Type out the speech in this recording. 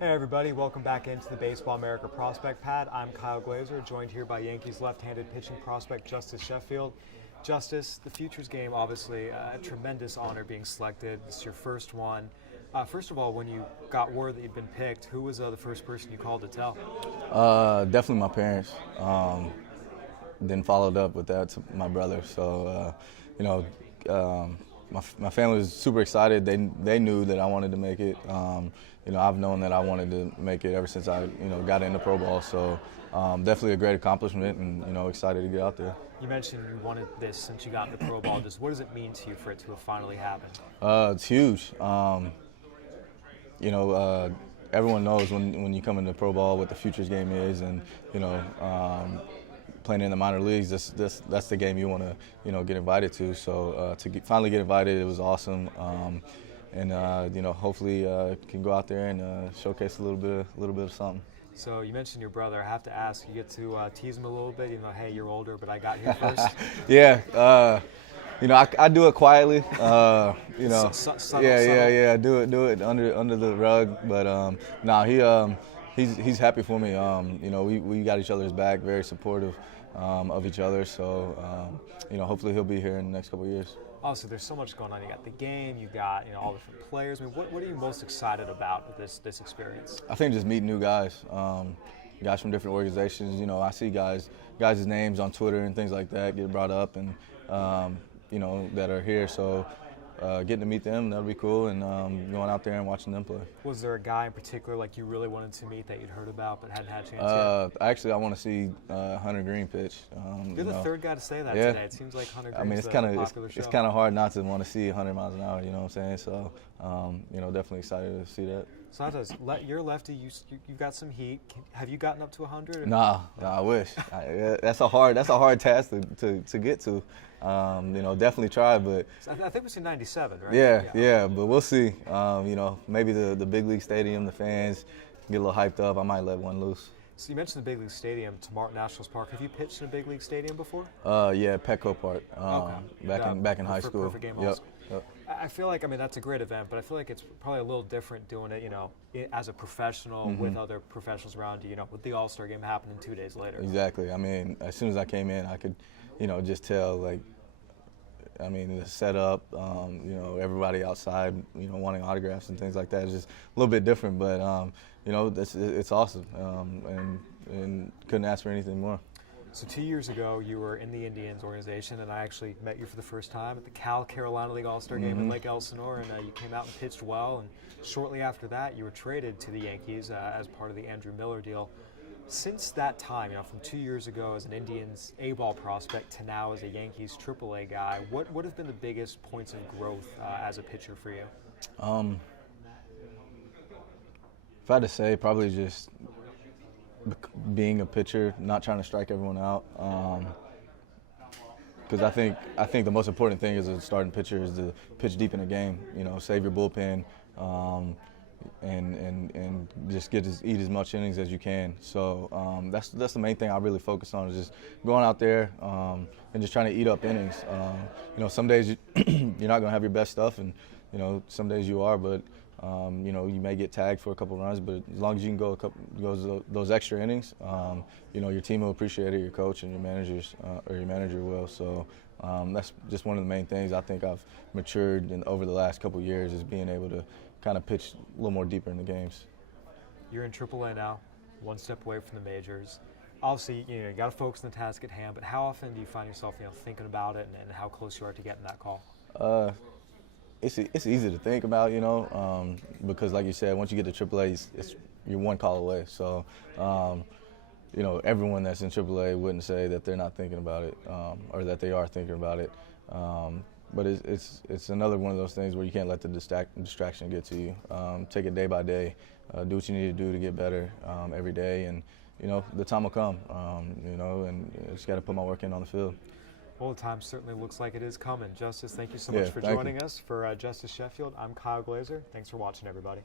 Hey everybody, welcome back into the Baseball America Prospect Pad. I'm Kyle Glaser, joined here by Yankees left-handed pitching prospect Justus Sheffield. Justus, the Futures game, obviously a tremendous honor being selected. This is your first one. First of all, when you got word that you'd been picked, who was the first person you called to tell? Definitely my parents. Then followed up with that to my brother. So, you know, my family was super excited. They knew that I wanted to make it. I've known that I wanted to make it ever since I got into pro ball. So, definitely a great accomplishment, and excited to get out there. You mentioned you wanted this since you got into pro ball. Just what does it mean to you for it to have finally happened? It's huge. Everyone knows when you come into pro ball what the futures game is, and playing in the minor leagues, that's the game you want to get invited to. So finally get invited, it was awesome, and hopefully can go out there and showcase a little bit of something. So you mentioned your brother. I have to ask, you get to tease him a little bit, hey, you're older, but I got here first. Yeah. I do it quietly. Subtle. Yeah. Do it under the rug. But he's happy for me. We got each other's back, very supportive of each other. So hopefully he'll be here in the next couple of years. Also, there's so much going on. You got the game, you got all the different players. I mean, what are you most excited about with this experience? I think just meeting new guys. Guys from different organizations. I see guys' names on Twitter and things like that get brought up, and that are here. So getting to meet them, that'll be cool, and going out there and watching them play. Was there a guy in particular you really wanted to meet that you'd heard about but hadn't had a chance yet? Actually, I want to see Hunter Green pitch. You're the third guy to say that today. It seems like Hunter Green's it's popular show. It's kind of hard not to want to see 100 miles an hour. You know what I'm saying? So definitely excited to see that. So you're lefty. You've got some heat. Have you gotten up to 100? Nah, I wish. That's a hard task to get to. Definitely try, but I think we see 97, right? Yeah, but we'll see. Maybe the big league stadium, the fans get a little hyped up. I might let one loose. So you mentioned the big league stadium, Martin Nationals Park. Have you pitched in a big league stadium before? Yeah, Petco Park. Okay. Back in high school. Perfect game. Yep. I feel like that's a great event, but I feel like it's probably a little different doing it, as a professional with other professionals around you. With the All-Star game happening 2 days later. Exactly. I mean, as soon as I came in, I could, just tell the setup, everybody outside, wanting autographs and things like that is just a little bit different, but it's awesome, and couldn't ask for anything more. So 2 years ago, you were in the Indians organization, and I actually met you for the first time at the Cal Carolina League All-Star game in Lake Elsinore, and you came out and pitched well. And shortly after that, you were traded to the Yankees as part of the Andrew Miller deal. Since that time, from 2 years ago as an Indians A-ball prospect to now as a Yankees AAA guy, what have been the biggest points of growth as a pitcher for you? If I had to say, probably just being a pitcher, not trying to strike everyone out. Because I think the most important thing as a starting pitcher is to pitch deep in the game. Save your bullpen, and just eat as much innings as you can. So that's the main thing I really focus on, is just going out there and just trying to eat up innings. Some days you're not going to have your best stuff, and some days you are, but you may get tagged for a couple runs, but as long as you can go those extra innings, your team will appreciate it, your coach and your manager will. So that's just one of the main things I think I've matured over the last couple of years, is being able to kind of pitch a little more deeper in the games. You're in AAA now, one step away from the majors. Obviously, you got to focus on the task at hand, but how often do you find yourself thinking about it and how close you are to getting that call? It's easy to think about, because like you said, once you get to AAA, you're one call away. So, everyone that's in AAA wouldn't say that they're not thinking about it, or that they are thinking about it. But it's another one of those things where you can't let the distraction get to you. Take it day by day. Do what you need to do to get better every day, and the time will come. And I just got to put my work in on the field. Well, the time certainly looks like it is coming. Justus, thank you so much for joining us. For Justus Sheffield, I'm Kyle Glaser. Thanks for watching, everybody.